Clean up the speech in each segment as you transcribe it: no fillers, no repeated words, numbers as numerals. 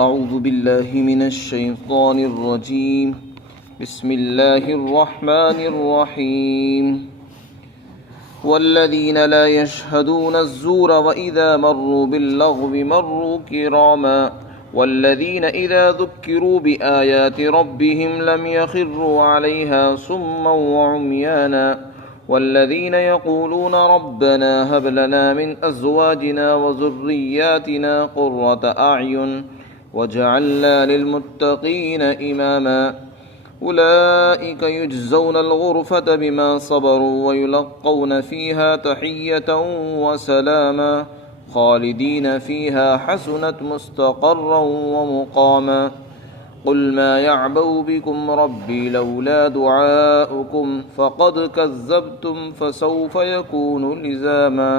اعوذ باللہ من الشیطان الرجیم بسم اللہ الرحمن الرحیم والذین لا یشہدون الزور وإذا مروا باللغو مروا کراما والذین اذا ذکروا بآیات ربهم لم یخروا علیہا صما وعمیانا والذین یقولون ربنا هب لنا من ازواجنا وذریاتنا قرۃ اعین وجعلنا للمتقین اماما أولئك يجزون الغرفة بما صبروا ويلقون فيها تحية وسلاما خالدين فيها حسنت مستقرا ومقاما قل ما يعبأ بكم ربي لولا دعاؤكم فقد كذبتم فسوف يكون لزاما۔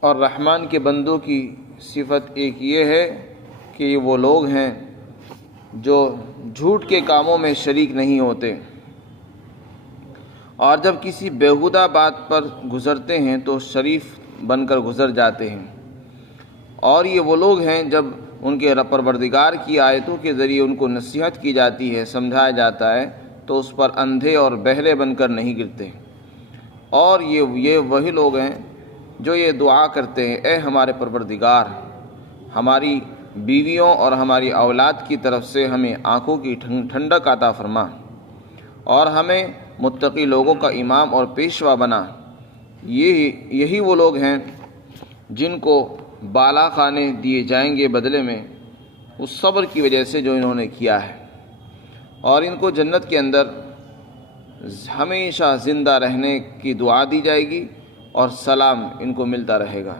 اور رحمان کے بندوں کی صفت ایک یہ ہے کہ یہ وہ لوگ ہیں جو جھوٹ کے کاموں میں شریک نہیں ہوتے، اور جب کسی بیہودہ بات پر گزرتے ہیں تو شریف بن کر گزر جاتے ہیں، اور یہ وہ لوگ ہیں جب ان کے پروردگار کی آیتوں کے ذریعے ان کو نصیحت کی جاتی ہے، سمجھایا جاتا ہے تو اس پر اندھے اور بہرے بن کر نہیں گرتے۔ اور یہ وہی لوگ ہیں جو یہ دعا کرتے ہیں، اے ہمارے پروردگار، ہماری بیویوں اور ہماری اولاد کی طرف سے ہمیں آنکھوں کی ٹھنڈک عطا فرما، اور ہمیں متقی لوگوں کا امام اور پیشوا بنا۔ یہی وہ لوگ ہیں جن کو بالا خانے دیے جائیں گے بدلے میں اس صبر کی وجہ سے جو انہوں نے کیا ہے، اور ان کو جنت کے اندر ہمیشہ زندہ رہنے کی دعا دی جائے گی اور سلام ان کو ملتا رہے گا،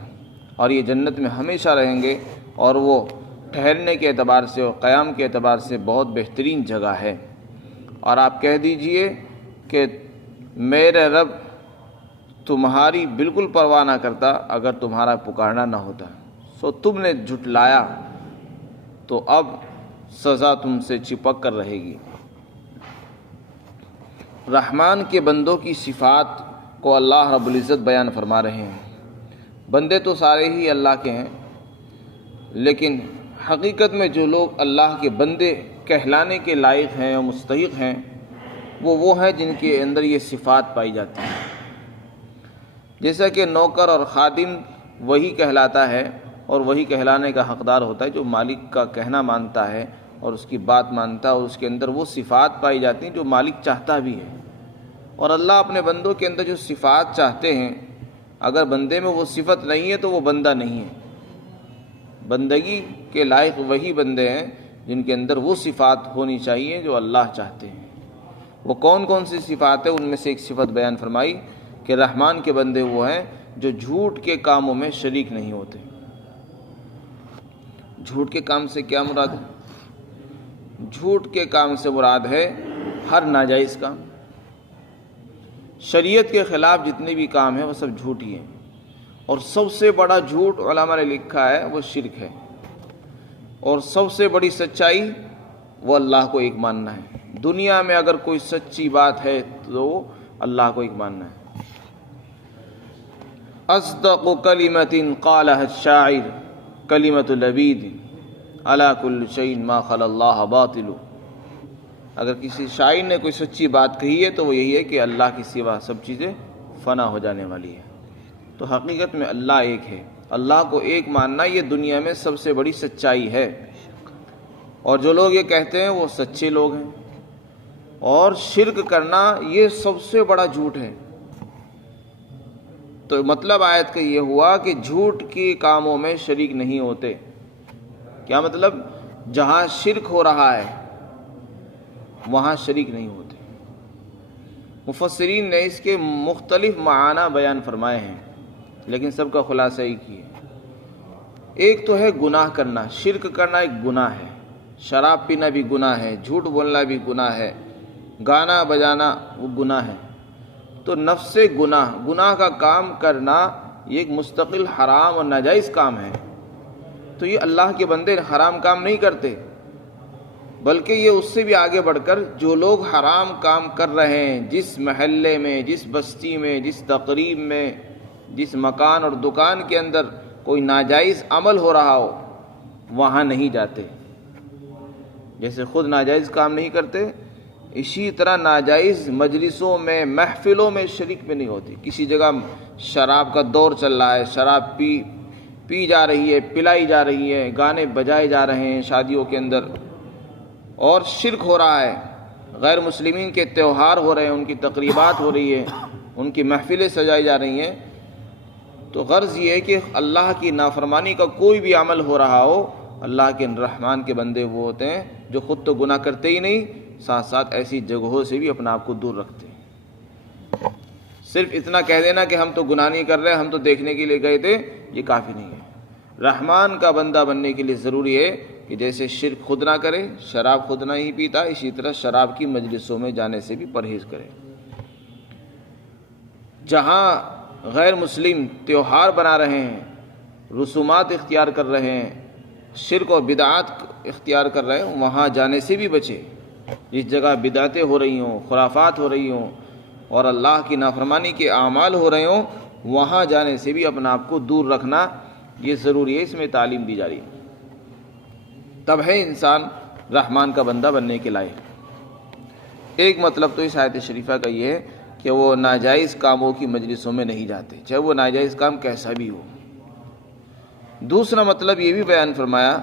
اور یہ جنت میں ہمیشہ رہیں گے، اور وہ ٹھہرنے کے اعتبار سے اور قیام کے اعتبار سے بہت بہترین جگہ ہے۔ اور آپ کہہ دیجئے کہ میرے رب تمہاری بالکل پرواہ نہ کرتا اگر تمہارا پکارنا نہ ہوتا، سو تم نے جھٹلایا تو اب سزا تم سے چپک کر رہے گی۔ رحمان کے بندوں کی صفات کو اللہ رب العزت بیان فرما رہے ہیں۔ بندے تو سارے ہی اللہ کے ہیں، لیکن حقیقت میں جو لوگ اللہ کے بندے کہلانے کے لائق ہیں اور مستحق ہیں وہ ہیں جن کے اندر یہ صفات پائی جاتی ہیں۔ جیسا کہ نوکر اور خادم وہی کہلاتا ہے اور وہی کہلانے کا حقدار ہوتا ہے جو مالک کا کہنا مانتا ہے اور اس کی بات مانتا ہے، اور اس کے اندر وہ صفات پائی جاتی ہیں جو مالک چاہتا بھی ہے۔ اور اللہ اپنے بندوں کے اندر جو صفات چاہتے ہیں، اگر بندے میں وہ صفت نہیں ہے تو وہ بندہ نہیں ہے۔ بندگی کے لائق وہی بندے ہیں جن کے اندر وہ صفات ہونی چاہیے جو اللہ چاہتے ہیں۔ وہ کون کون سی صفات ہیں؟ ان میں سے ایک صفت بیان فرمائی کہ رحمان کے بندے وہ ہیں جو جھوٹ کے کاموں میں شریک نہیں ہوتے۔ جھوٹ کے کام سے کیا مراد ہے؟ جھوٹ کے کام سے مراد ہے ہر ناجائز کام۔ شریعت کے خلاف جتنے بھی کام ہیں وہ سب جھوٹ ہی ہیں، اور سب سے بڑا جھوٹ علماء نے لکھا ہے وہ شرک ہے، اور سب سے بڑی سچائی وہ اللہ کو ایک ماننا ہے۔ دنیا میں اگر کوئی سچی بات ہے تو اللہ کو ایک ماننا ہے۔ اصدق کلمۃ قالها الشاعر کلمۃ لبید علی کل شیء ما خلا اللہ باطل۔ اگر کسی شاعر نے کوئی سچی بات کہی ہے تو وہ یہی ہے کہ اللہ کے سوا سب چیزیں فنا ہو جانے والی ہے۔ تو حقیقت میں اللہ ایک ہے، اللہ کو ایک ماننا یہ دنیا میں سب سے بڑی سچائی ہے، اور جو لوگ یہ کہتے ہیں وہ سچے لوگ ہیں۔ اور شرک کرنا یہ سب سے بڑا جھوٹ ہے۔ تو مطلب آیت کا یہ ہوا کہ جھوٹ کے کاموں میں شریک نہیں ہوتے۔ کیا مطلب؟ جہاں شرک ہو رہا ہے وہاں شریک نہیں ہوتے۔ مفسرین نے اس کے مختلف معنی بیان فرمائے ہیں، لیکن سب کا خلاصہ ایک ہی ہے۔ ایک تو ہے گناہ کرنا، شرک کرنا ایک گناہ ہے، شراب پینا بھی گناہ ہے، جھوٹ بولنا بھی گناہ ہے، گانا بجانا وہ گناہ ہے۔ تو نفس گناہ کا کام کرنا یہ ایک مستقل حرام اور ناجائز کام ہے۔ تو یہ اللہ کے بندے حرام کام نہیں کرتے، بلکہ یہ اس سے بھی آگے بڑھ کر جو لوگ حرام کام کر رہے ہیں، جس محلے میں، جس بستی میں، جس تقریب میں، جس مکان اور دکان کے اندر کوئی ناجائز عمل ہو رہا ہو وہاں نہیں جاتے. جیسے خود ناجائز کام نہیں کرتے، اسی طرح ناجائز مجلسوں میں، محفلوں میں شریک بھی نہیں ہوتی. کسی جگہ شراب کا دور چل رہا ہے، شراب پی جا رہی ہے، پلائی جا رہی ہے، گانے بجائے جا رہے ہیں شادیوں کے اندر، اور شرک ہو رہا ہے، غیر مسلمین کے تہوار ہو رہے ہیں، ان کی تقریبات ہو رہی ہے، ان کی محفلیں سجائی جا رہی ہیں، تو غرض یہ ہے کہ اللہ کی نافرمانی کا کوئی بھی عمل ہو رہا ہو، اللہ کے رحمان کے بندے وہ ہوتے ہیں جو خود تو گناہ کرتے ہی نہیں، ساتھ ساتھ ایسی جگہوں سے بھی اپنا آپ کو دور رکھتے ہیں. صرف اتنا کہہ دینا کہ ہم تو گناہ نہیں کر رہے، ہم تو دیکھنے کے لیے گئے تھے، یہ کافی نہیں ہے. رحمان کا بندہ بننے کے لیے ضروری ہے کہ جیسے شرک خود نہ کرے، شراب خود نہ ہی پیتا، اسی طرح شراب کی مجلسوں میں جانے سے بھی پرہیز کرے. جہاں غیر مسلم تہوار بنا رہے ہیں، رسومات اختیار کر رہے ہیں، شرک اور بدعات اختیار کر رہے ہیں، وہاں جانے سے بھی بچے. جس جگہ بدعتیں ہو رہی ہوں، خرافات ہو رہی ہوں اور اللہ کی نافرمانی کے اعمال ہو رہے ہوں، وہاں جانے سے بھی اپنا آپ کو دور رکھنا یہ ضروری ہے. اس میں تعلیم دی جا رہی ہے. تب ہے انسان رحمان کا بندہ بننے کے لائق. ایک مطلب تو اس آیت شریفہ کا یہ ہے کہ وہ ناجائز کاموں کی مجلسوں میں نہیں جاتے، چاہے وہ ناجائز کام کیسا بھی ہو. دوسرا مطلب یہ بھی بیان فرمایا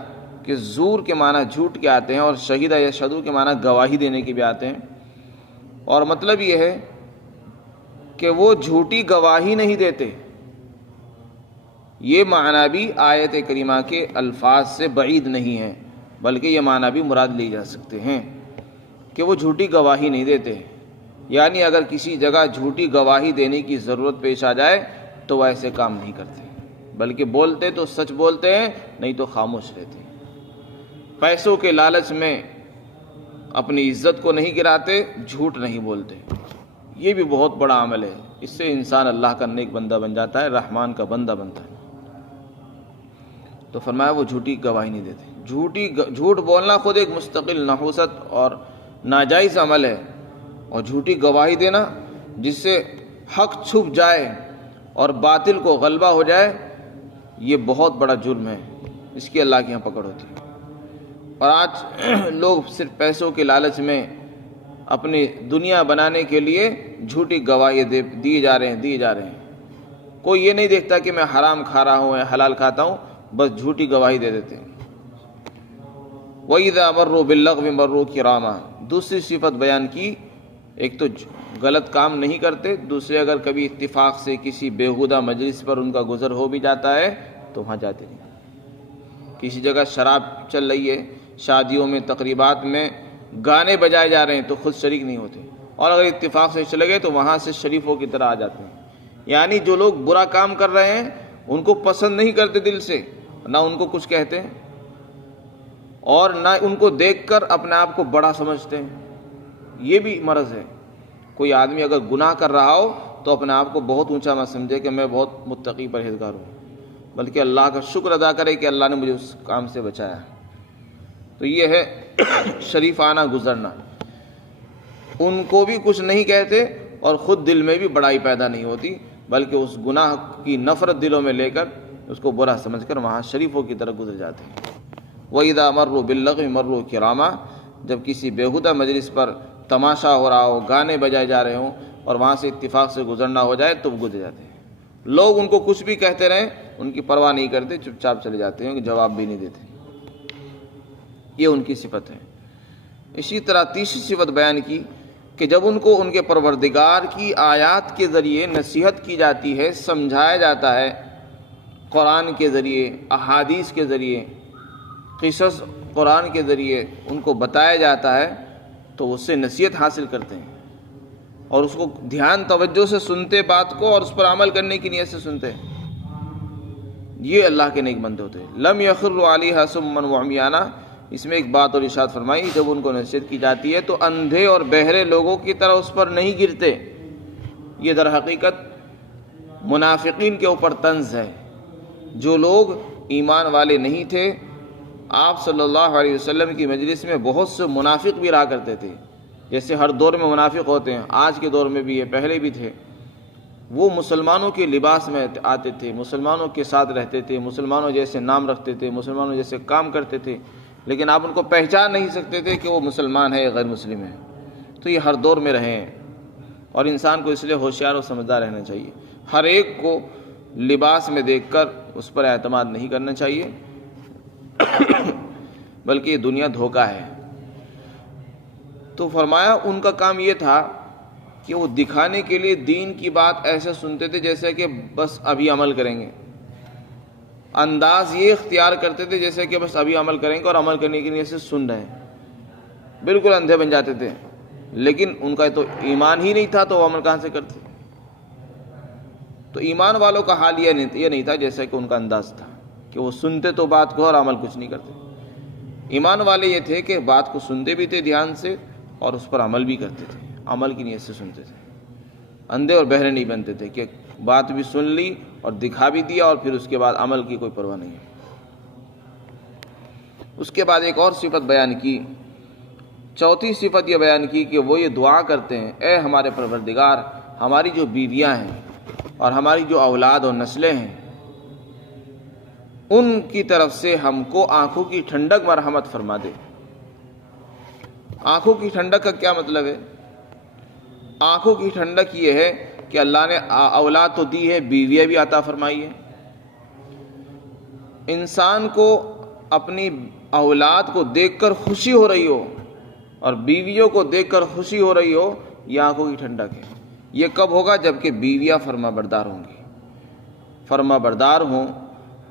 کہ زور کے معنی جھوٹ کے آتے ہیں، اور شہیدہ یشہدو کے معنی گواہی دینے کے بھی آتے ہیں. اور مطلب یہ ہے کہ وہ جھوٹی گواہی نہیں دیتے. یہ معنی بھی آیت کریمہ کے الفاظ سے بعید نہیں ہے، بلکہ یہ معنی بھی مراد لی جا سکتے ہیں کہ وہ جھوٹی گواہی نہیں دیتے. یعنی اگر کسی جگہ جھوٹی گواہی دینے کی ضرورت پیش آ جائے تو وہ ایسے کام نہیں کرتے، بلکہ بولتے تو سچ بولتے ہیں، نہیں تو خاموش رہتے ہیں. پیسوں کے لالچ میں اپنی عزت کو نہیں گراتے، جھوٹ نہیں بولتے. یہ بھی بہت بڑا عمل ہے. اس سے انسان اللہ کا نیک بندہ بن جاتا ہے، رحمان کا بندہ بنتا ہے. تو فرمایا وہ جھوٹی گواہی نہیں دیتے. جھوٹ بولنا خود ایک مستقل نحوست اور ناجائز عمل ہے، اور جھوٹی گواہی دینا جس سے حق چھپ جائے اور باطل کو غلبہ ہو جائے، یہ بہت بڑا جرم ہے. اس کی اللہ کے یہاں پکڑ ہوتی ہے. اور آج لوگ صرف پیسوں کے لالچ میں اپنی دنیا بنانے کے لیے جھوٹی گواہی دیے جا رہے ہیں. کوئی یہ نہیں دیکھتا کہ میں حرام کھا رہا ہوں یا حلال کھاتا ہوں، بس جھوٹی گواہی دے دیتے ہیں. وَإِذَا مَرُّوا بِاللَّغْوِ مَرُّوا كِرَامًا. دوسری صفت بیان کی، ایک تو غلط کام نہیں کرتے، دوسرے اگر کبھی اتفاق سے کسی بیہودہ مجلس پر ان کا گزر ہو بھی جاتا ہے تو وہاں جاتے نہیں. کسی جگہ شراب چل رہی ہے، شادیوں میں، تقریبات میں گانے بجائے جا رہے ہیں تو خود شریک نہیں ہوتے، اور اگر اتفاق سے چلے گئے تو وہاں سے شریفوں کی طرح آ جاتے ہیں. یعنی جو لوگ برا کام کر رہے ہیں ان کو پسند نہیں کرتے دل سے، نہ ان کو کچھ کہتے ہیں، اور نہ ان کو دیکھ کر اپنے آپ کو بڑا سمجھتے ہیں. یہ بھی مرض ہے. کوئی آدمی اگر گناہ کر رہا ہو تو اپنے آپ کو بہت اونچا مت سمجھے کہ میں بہت متقی پرہیزگار ہوں، بلکہ اللہ کا شکر ادا کرے کہ اللہ نے مجھے اس کام سے بچایا. تو یہ ہے شریفانہ گزرنا. ان کو بھی کچھ نہیں کہتے اور خود دل میں بھی بڑائی پیدا نہیں ہوتی، بلکہ اس گناہ کی نفرت دلوں میں لے کر اس کو برا سمجھ کر وہاں شریفوں کی طرف گزر جاتے ہیں. وَإِذَا مَرُّوا بِاللَّغْوِ مَرُّوا كِرَامًا. جب کسی بیہودہ مجلس پر تماشا ہو رہا ہو، گانے بجائے جا رہے ہوں اور وہاں سے اتفاق سے گزرنا ہو جائے تو گزر جاتے ہیں. لوگ ان کو کچھ بھی کہتے رہیں، ان کی پرواہ نہیں کرتے، چپ چاپ چلے جاتے ہیں، جواب بھی نہیں دیتے. یہ ان کی صفت ہے. اسی طرح تیسری صفت بیان کی کہ جب ان کو ان کے پروردگار کی آیات کے ذریعے نصیحت کی جاتی ہے، سمجھایا جاتا ہے، قرآن کے ذریعے، احادیث کے ذریعے، قصص قرآن کے ذریعے ان کو بتایا جاتا ہے تو اس سے نصیحت حاصل کرتے ہیں اور اس کو دھیان توجہ سے سنتے، بات کو، اور اس پر عمل کرنے کی نیت سے سنتے ہیں. یہ اللہ کے نیک بندے ہوتے ہیں. لم يخروا علیہا صما وعمیانا. اس میں ایک بات اور ارشاد فرمائی، جب ان کو نصیحت کی جاتی ہے تو اندھے اور بہرے لوگوں کی طرح اس پر نہیں گرتے. یہ در حقیقت منافقین کے اوپر طنز ہے. جو لوگ ایمان والے نہیں تھے، آپ صلی اللہ علیہ وسلم کی مجلس میں بہت سے منافق بھی رہا کرتے تھے. جیسے ہر دور میں منافق ہوتے ہیں، آج کے دور میں بھی یہ، پہلے بھی تھے. وہ مسلمانوں کے لباس میں آتے تھے، مسلمانوں کے ساتھ رہتے تھے، مسلمانوں جیسے نام رکھتے تھے، مسلمانوں جیسے کام کرتے تھے، لیکن آپ ان کو پہچان نہیں سکتے تھے کہ وہ مسلمان ہے یا غیر مسلم ہے۔ تو یہ ہر دور میں رہے ہیں، اور انسان کو اس لیے ہوشیار اور سمجھدار رہنا چاہیے۔ ہر ایک کو لباس میں دیکھ کر اس پر اعتماد نہیں کرنا چاہیے، بلکہ یہ دنیا دھوکہ ہے۔ تو فرمایا ان کا کام یہ تھا کہ وہ دکھانے کے لیے دین کی بات ایسے سنتے تھے جیسے کہ بس ابھی عمل کریں گے، انداز یہ اختیار کرتے تھے جیسے کہ بس ابھی عمل کریں گے، اور عمل کرنے کے لیے سے سن رہے ہیں، بالکل اندھے بن جاتے تھے۔ لیکن ان کا تو ایمان ہی نہیں تھا، تو وہ عمل کہاں سے کرتے؟ تو ایمان والوں کا حال یہ نہیں تھا جیسا کہ ان کا انداز تھا کہ وہ سنتے تو بات کو اور عمل کچھ نہیں کرتے۔ ایمان والے یہ تھے کہ بات کو سنتے بھی تھے دھیان سے اور اس پر عمل بھی کرتے تھے، عمل کی نیت سے سنتے تھے، اندھے اور بہرے نہیں بنتے تھے کہ بات بھی سن لی اور دکھا بھی دیا اور پھر اس کے بعد عمل کی کوئی پرواہ نہیں۔ اس کے بعد ایک اور صفت بیان کی، چوتھی صفت یہ بیان کی کہ وہ یہ دعا کرتے ہیں، اے ہمارے پروردگار، ہماری جو بیویاں ہیں اور ہماری جو اولاد اور نسلیں ہیں، ان کی طرف سے ہم کو آنکھوں کی ٹھنڈک مرحمت فرما دے۔ آنکھوں کی ٹھنڈک کا کیا مطلب ہے؟ آنکھوں کی ٹھنڈک یہ ہے کہ اللہ نے اولاد تو دی ہے، بیویاں بھی عطا فرمائی ہے۔ انسان کو اپنی اولاد کو دیکھ کر خوشی ہو رہی ہو اور بیویوں کو دیکھ کر خوشی ہو رہی ہو، یہ آنکھوں کی ٹھنڈک ہے۔ یہ کب ہوگا؟ جب کہ بیویاں فرما بردار ہوں گی، فرما بردار ہوں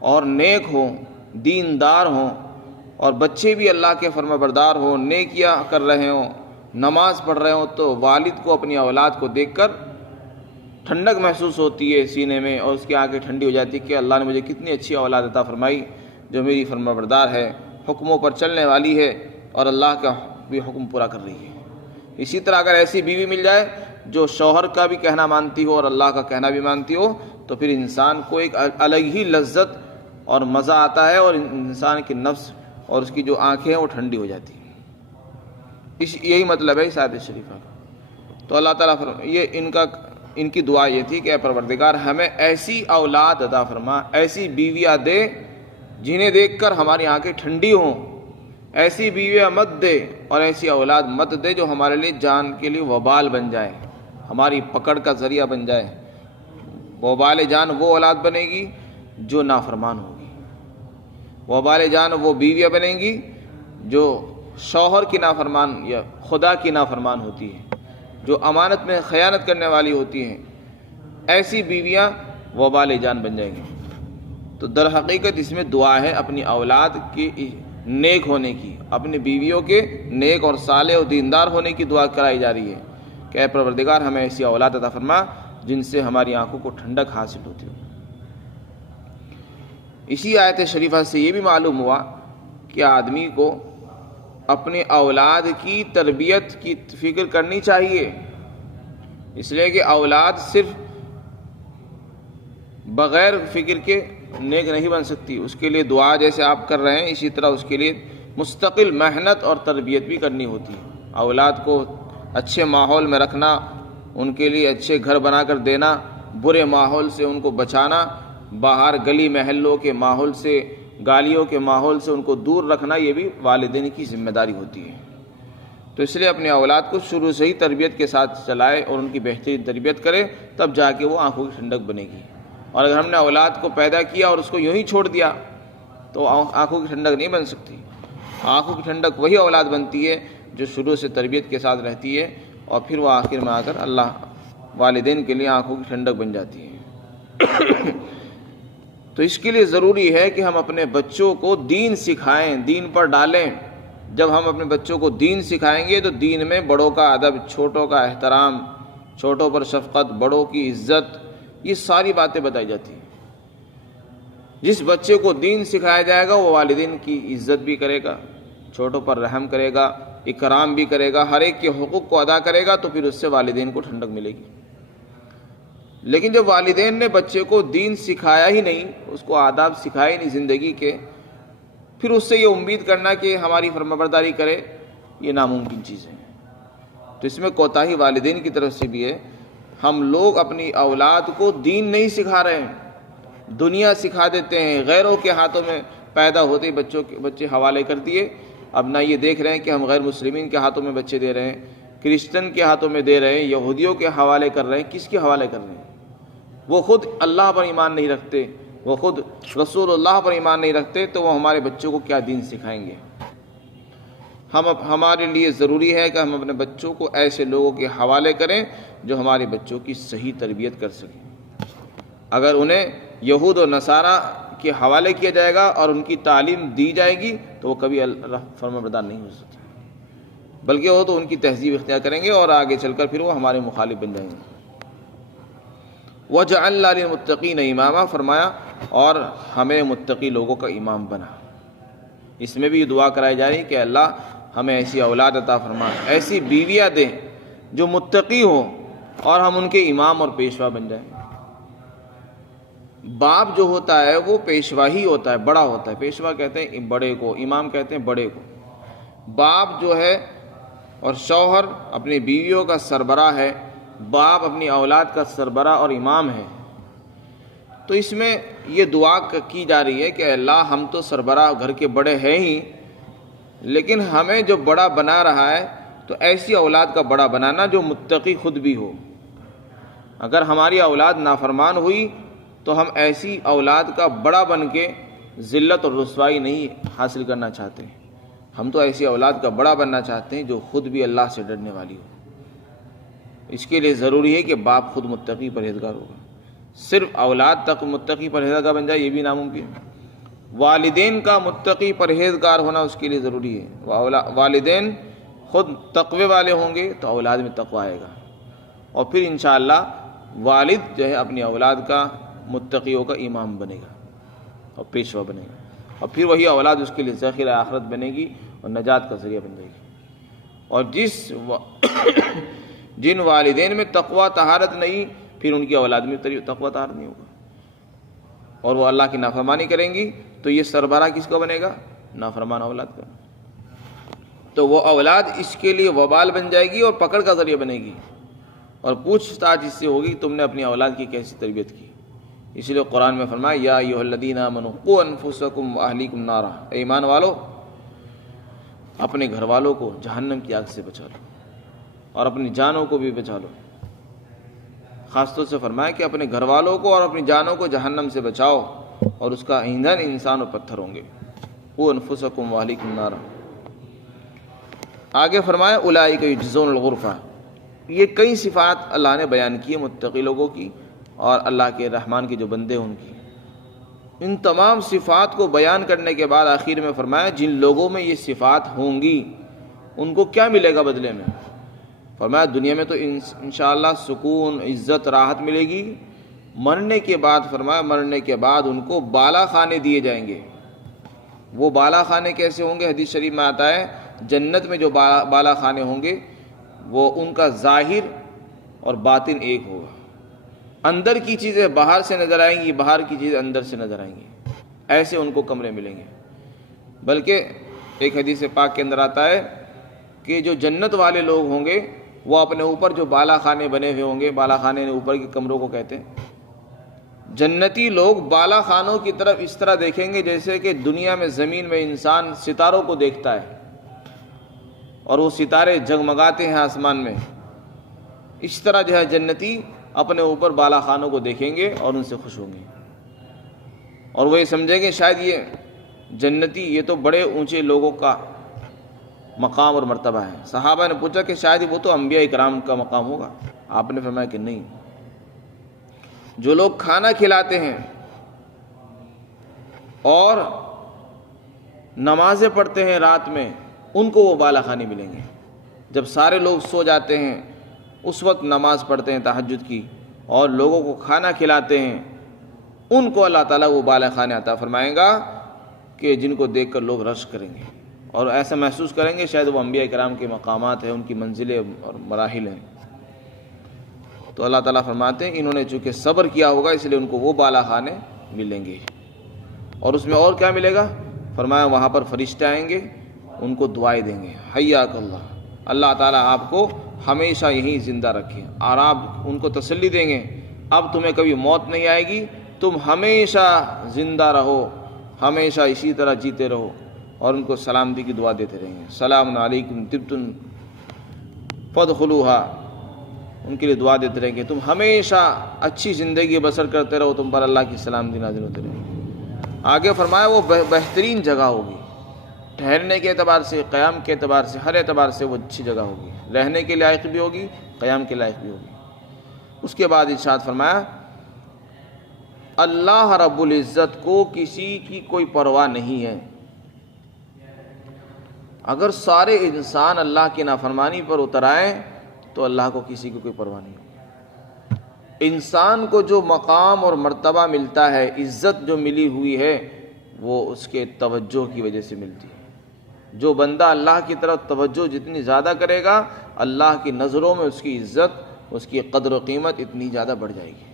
اور نیک ہوں، دیندار ہوں، اور بچے بھی اللہ کے فرما بردار ہوں، نیکیاں کر رہے ہوں، نماز پڑھ رہے ہوں، تو والد کو اپنی اولاد کو دیکھ کر ٹھنڈک محسوس ہوتی ہے سینے میں، اور اس کی آنکھیں ٹھنڈی ہو جاتی ہے کہ اللہ نے مجھے کتنی اچھی اولاد عطا فرمائی جو میری فرما بردار ہے، حکموں پر چلنے والی ہے اور اللہ کا بھی حکم پورا کر رہی ہے۔ اسی طرح اگر ایسی بیوی مل جائے جو شوہر کا بھی کہنا مانتی ہو اور اللہ کا کہنا بھی مانتی ہو، تو پھر انسان کو ایک الگ ہی لذت اور مزہ آتا ہے، اور انسان کی نفس اور اس کی جو آنکھیں ہیں وہ ٹھنڈی ہو جاتی ہیں۔ یہی مطلب ہے اس آیت شریفہ کا۔ تو اللہ تعالیٰ یہ ان کی دعا یہ تھی کہ اے پروردگار، ہمیں ایسی اولاد عطا فرما، ایسی بیویاں دے جنہیں دیکھ کر ہماری آنکھیں ٹھنڈی ہوں، ایسی بیویاں مت دے اور ایسی اولاد مت دے جو ہمارے لیے جان کے لیے وبال بن جائے، ہماری پکڑ کا ذریعہ بن جائے۔ وبال جان وہ اولاد بنے گی جو نافرمان ہوگی، وبال جان وہ بیویاں بنیں گی جو شوہر کی نافرمان یا خدا کی نافرمان ہوتی ہے، جو امانت میں خیانت کرنے والی ہوتی ہیں، ایسی بیویاں وبال جان بن جائیں گی۔ تو در حقیقت اس میں دعا ہے اپنی اولاد کی نیک ہونے کی، اپنی بیویوں کے نیک اور صالح اور دیندار ہونے کی دعا کرائی جا رہی ہے کہ اے پروردگار، ہمیں ایسی اولاد عطا فرما جن سے ہماری آنکھوں کو ٹھنڈک حاصل ہوتی ہو۔ اسی آیت شریفہ سے یہ بھی معلوم ہوا کہ آدمی کو اپنے اولاد کی تربیت کی فکر کرنی چاہیے، اس لیے کہ اولاد صرف بغیر فکر کے نیک نہیں بن سکتی۔ اس کے لیے دعا جیسے آپ کر رہے ہیں، اسی طرح اس کے لیے مستقل محنت اور تربیت بھی کرنی ہوتی ہے۔ اولاد کو اچھے ماحول میں رکھنا، ان کے لیے اچھے گھر بنا کر دینا، برے ماحول سے ان کو بچانا، باہر گلی محلوں کے ماحول سے، گالیوں کے ماحول سے ان کو دور رکھنا، یہ بھی والدین کی ذمہ داری ہوتی ہے۔ تو اس لیے اپنے اولاد کو شروع سے ہی تربیت کے ساتھ چلائے اور ان کی بہترین تربیت کرے، تب جا کے وہ آنکھوں کی ٹھنڈک بنے گی۔ اور اگر ہم نے اولاد کو پیدا کیا اور اس کو یوں ہی چھوڑ دیا تو آنکھوں کی ٹھنڈک نہیں بن سکتی۔ آنکھوں کی ٹھنڈک وہی اولاد بنتی ہے جو شروع سے تربیت کے ساتھ رہتی ہے، اور پھر وہ آخر میں آ کر اللہ والدین کے لیے آنکھوں کی ٹھنڈک بن جاتی ہے۔ تو اس کے لیے ضروری ہے کہ ہم اپنے بچوں کو دین سکھائیں، دین پر ڈالیں۔ جب ہم اپنے بچوں کو دین سکھائیں گے تو دین میں بڑوں کا ادب، چھوٹوں کا احترام، چھوٹوں پر شفقت، بڑوں کی عزت، یہ ساری باتیں بتائی جاتی ہیں۔ جس بچے کو دین سکھایا جائے گا وہ والدین کی عزت بھی کرے گا، چھوٹوں پر رحم کرے گا، اکرام بھی کرے گا، ہر ایک کے حقوق کو ادا کرے گا، تو پھر اس سے والدین کو ٹھنڈک ملے گی۔ لیکن جب والدین نے بچے کو دین سکھایا ہی نہیں، اس کو آداب سکھائے نہیں زندگی کے، پھر اس سے یہ امید کرنا کہ ہماری فرمانبرداری کرے، یہ ناممکن چیز ہے۔ تو اس میں کوتاہی والدین کی طرف سے بھی ہے۔ ہم لوگ اپنی اولاد کو دین نہیں سکھا رہے ہیں، دنیا سکھا دیتے ہیں، غیروں کے ہاتھوں میں پیدا ہوتے ہی بچے حوالے کر دیے۔ اب نہ یہ دیکھ رہے ہیں کہ ہم غیر مسلمین کے ہاتھوں میں بچے دے رہے ہیں، کرسچن کے ہاتھوں میں دے رہے ہیں، یہودیوں کے حوالے کر رہے ہیں۔ کس کے حوالے کر رہے ہیں؟ وہ خود اللہ پر ایمان نہیں رکھتے، وہ خود رسول اللہ پر ایمان نہیں رکھتے، تو وہ ہمارے بچوں کو کیا دین سکھائیں گے؟ ہمارے لیے ضروری ہے کہ ہم اپنے بچوں کو ایسے لوگوں کے حوالے کریں جو ہمارے بچوں کی صحیح تربیت کر سکیں۔ اگر انہیں یہود و نصارہ کے حوالے کیا جائے گا اور ان کی تعلیم دی جائے گی تو وہ کبھی اللہ فرمانبردار نہیں ہو سکتے، بلکہ وہ تو ان کی تہذیب اختیار کریں گے اور آگے چل کر پھر وہ ہمارے مخالف بن جائیں گے۔ وَجَعَلْنَا لِلْمُتَّقِينَ إِمَامًا، فرمایا اور ہمیں متقی لوگوں کا امام بنا۔ اس میں بھی یہ دعا کرائی جا رہی ہے کہ اللہ ہمیں ایسی اولاد عطا فرما، ایسی بیویاں دیں جو متقی ہوں اور ہم ان کے امام اور پیشوا بن جائیں۔ باپ جو ہوتا ہے وہ پیشوا ہی ہوتا ہے، بڑا ہوتا ہے۔ پیشوا کہتے ہیں بڑے کو، امام کہتے ہیں بڑے کو۔ باپ جو ہے اور شوہر اپنی بیویوں کا سربراہ ہے، باپ اپنی اولاد کا سربراہ اور امام ہے۔ تو اس میں یہ دعا کی جا رہی ہے کہ اللہ ہم تو سربراہ گھر کے بڑے ہیں ہی، لیکن ہمیں جو بڑا بنا رہا ہے تو ایسی اولاد کا بڑا بنانا جو متقی خود بھی ہو۔ اگر ہماری اولاد نافرمان ہوئی تو ہم ایسی اولاد کا بڑا بن کے ذلت اور رسوائی نہیں حاصل کرنا چاہتے، ہم تو ایسی اولاد کا بڑا بننا چاہتے ہیں جو خود بھی اللہ سے ڈرنے والی ہو۔ اس کے لیے ضروری ہے کہ باپ خود متقی پرہیزگار ہوگا۔ صرف اولاد تک متقی پرہیزگار بن جائے یہ بھی ناممکن۔ والدین کا متقی پرہیزگار ہونا اس کے لیے ضروری ہے۔ والدین خود تقوی والے ہوں گے تو اولاد میں تقوی آئے گا، اور پھر انشاءاللہ والد جو ہے اپنی اولاد کا متقیوں کا امام بنے گا اور پیشوا بنے گا، اور پھر وہی اولاد اس کے لیے ذخیرہ آخرت بنے گی اور نجات کا ذریعہ بن جائے گی۔ اور جن والدین میں تقوی طہارت نہیں، پھر ان کی اولاد میں تقوی طہارت نہیں ہوگا اور وہ اللہ کی نافرمانی کریں گی، تو یہ سربراہ کس کا بنے گا؟ نافرمان اولاد کا۔ تو وہ اولاد اس کے لیے وبال بن جائے گی اور پکڑ کا ذریعہ بنے گی، اور پوچھ تاچھ اس سے ہوگی تم نے اپنی اولاد کی کیسی تربیت کی۔ اس لیے قرآن میں فرمایا یا ایھا الذین آمنوا قوا انفسکم واہلیکم نارا، اے ایمان والو اپنے گھر والوں کو جہنم کی آگ سے بچا لو اور اپنی جانوں کو بھی بچا لو۔ خاص طور سے فرمایا کہ اپنے گھر والوں کو اور اپنی جانوں کو جہنم سے بچاؤ، اور اس کا ایندھن انسان اور پتھر ہوں گے۔ قوا انفسکم واہلیکم نارا۔ آگے فرمایا اولئک یجزون الغرفہ۔ یہ کئی صفات اللہ نے بیان کی متقی لوگوں کی اور اللہ کے رحمان کے جو بندے ہیں ان کی۔ ان تمام صفات کو بیان کرنے کے بعد آخر میں فرمایا جن لوگوں میں یہ صفات ہوں گی ان کو کیا ملے گا بدلے میں؟ فرمایا دنیا میں تو انشاءاللہ سکون، عزت، راحت ملے گی۔ مرنے کے بعد فرمایا مرنے کے بعد ان کو بالا خانے دیے جائیں گے۔ وہ بالا خانے کیسے ہوں گے؟ حدیث شریف میں آتا ہے جنت میں جو بالا خانے ہوں گے وہ ان کا ظاہر اور باطن ایک ہوگا۔ اندر کی چیزیں باہر سے نظر آئیں گی، باہر کی چیزیں اندر سے نظر آئیں گی، ایسے ان کو کمرے ملیں گے۔ بلکہ ایک حدیث پاک کے اندر آتا ہے کہ جو جنت والے لوگ ہوں گے وہ اپنے اوپر جو بالا خانے بنے ہوئے ہوں گے، بالا خانے اوپر کے کمروں کو کہتے ہیں، جنتی لوگ بالا خانوں کی طرف اس طرح دیکھیں گے جیسے کہ دنیا میں زمین میں انسان ستاروں کو دیکھتا ہے اور وہ ستارے جگمگاتے ہیں آسمان میں، اس طرح جو ہے جنتی اپنے اوپر بالا خانوں کو دیکھیں گے اور ان سے خوش ہوں گے، اور وہ یہ سمجھیں گے شاید یہ جنتی یہ تو بڑے اونچے لوگوں کا مقام اور مرتبہ ہے۔ صحابہ نے پوچھا کہ شاید وہ تو انبیاء کرام کا مقام ہوگا، آپ نے فرمایا کہ نہیں، جو لوگ کھانا کھلاتے ہیں اور نمازیں پڑھتے ہیں رات میں ان کو وہ بالا خانے ملیں گے۔ جب سارے لوگ سو جاتے ہیں اس وقت نماز پڑھتے ہیں تہجد کی اور لوگوں کو کھانا کھلاتے ہیں، ان کو اللہ تعالیٰ وہ بالا خانے عطا فرمائیں گا کہ جن کو دیکھ کر لوگ رشک کریں گے اور ایسا محسوس کریں گے شاید وہ انبیاء کرام کے مقامات ہیں، ان کی منزلیں اور مراحل ہیں۔ تو اللہ تعالیٰ فرماتے ہیں انہوں نے چونکہ صبر کیا ہوگا اس لیے ان کو وہ بالا خانے ملیں گے۔ اور اس میں اور کیا ملے گا؟ فرمایا وہاں پر فرشتے آئیں گے، ان کو دعائیں دیں گے، حیاک اللہ، اللہ تعالیٰ آپ کو ہمیشہ یہیں زندہ رکھے، اور آپ ان کو تسلی دیں گے اب تمہیں کبھی موت نہیں آئے گی، تم ہمیشہ زندہ رہو، ہمیشہ اسی طرح جیتے رہو، اور ان کو سلامتی کی دعا دیتے رہیں گے، سلام علیکم طبتم فادخلوہا، ان کے لیے دعا دیتے رہیں گے، تم ہمیشہ اچھی زندگی بسر کرتے رہو، تم پر اللہ کی سلامتی نازل ہوتے رہے گی۔ آگے فرمایا وہ بہترین جگہ ہوگی، ٹھہرنے کے اعتبار سے، قیام کے اعتبار سے، ہر اعتبار سے وہ اچھی جگہ ہوگی، رہنے کے لائق بھی ہوگی، قیام کے لائق بھی ہوگی۔ اس کے بعد ارشاد فرمایا اللہ رب العزت کو کسی کی کوئی پرواہ نہیں ہے۔ اگر سارے انسان اللہ کی نافرمانی پر اتر آئیں تو اللہ کو کسی کی کوئی پرواہ نہیں ہوگی۔ انسان کو جو مقام اور مرتبہ ملتا ہے، عزت جو ملی ہوئی ہے، وہ اس کے توجہ کی وجہ سے ملتی ہے۔ جو بندہ اللہ کی طرف توجہ جتنی زیادہ کرے گا، اللہ کی نظروں میں اس کی عزت، اس کی قدر و قیمت اتنی زیادہ بڑھ جائے گی۔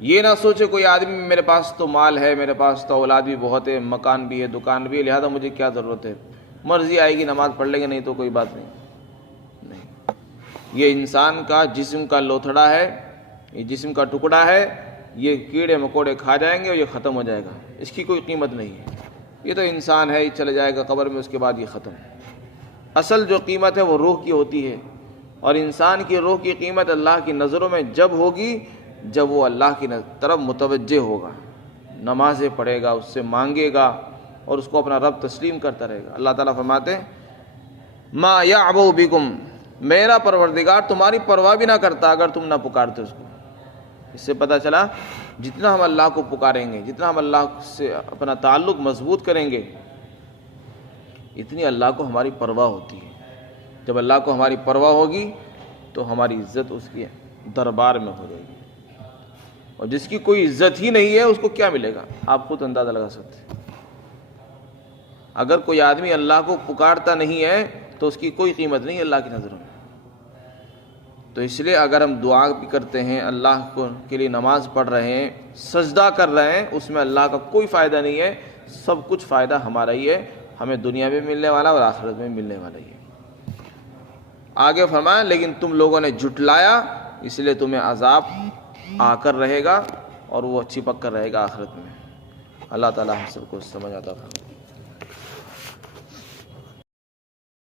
یہ نہ سوچے کوئی آدمی میرے پاس تو مال ہے، میرے پاس تو اولاد بھی بہت ہے، مکان بھی ہے، دکان بھی ہے، لہذا مجھے کیا ضرورت ہے، مرضی آئے گی نماز پڑھ لیں گے، نہیں تو کوئی بات نہیں۔ یہ انسان کا جسم کا لوتھڑا ہے، یہ جسم کا ٹکڑا ہے، یہ کیڑے مکوڑے کھا جائیں گے اور یہ ختم ہو جائے گا، اس کی کوئی قیمت نہیں ہے۔ یہ تو انسان ہے، یہ چلے جائے گا قبر میں، اس کے بعد یہ ختم۔ اصل جو قیمت ہے وہ روح کی ہوتی ہے، اور انسان کی روح کی قیمت اللہ کی نظروں میں جب ہوگی جب وہ اللہ کی طرف متوجہ ہوگا، نمازیں پڑھے گا، اس سے مانگے گا اور اس کو اپنا رب تسلیم کرتا رہے گا۔ اللہ تعالیٰ فرماتے ہیں ما یعبؤ بکم، میرا پروردگار تمہاری پرواہ بھی نہ کرتا اگر تم نہ پکارتے اس کو۔ اس سے پتہ چلا جتنا ہم اللہ کو پکاریں گے، جتنا ہم اللہ سے اپنا تعلق مضبوط کریں گے، اتنی اللہ کو ہماری پرواہ ہوتی ہے۔ جب اللہ کو ہماری پرواہ ہوگی تو ہماری عزت اس کے دربار میں ہو جائے گی، اور جس کی کوئی عزت ہی نہیں ہے اس کو کیا ملے گا، آپ خود اندازہ لگا سکتے ہیں۔ اگر کوئی آدمی اللہ کو پکارتا نہیں ہے تو اس کی کوئی قیمت نہیں ہے اللہ کی نظروں میں۔ تو اس لیے اگر ہم دعا بھی کرتے ہیں، اللہ کو کے لیے نماز پڑھ رہے ہیں، سجدہ کر رہے ہیں، اس میں اللہ کا کوئی فائدہ نہیں ہے، سب کچھ فائدہ ہمارا ہی ہے، ہمیں دنیا میں ملنے والا اور آخرت میں ملنے والا ہی ہے۔ آگے فرمایا لیکن تم لوگوں نے جھٹلایا، اس لیے تمہیں عذاب آ کر رہے گا اور وہ چپک کر رہے گا آخرت میں۔ اللہ تعالیٰ ہم سب کو سمجھ آتا ہے۔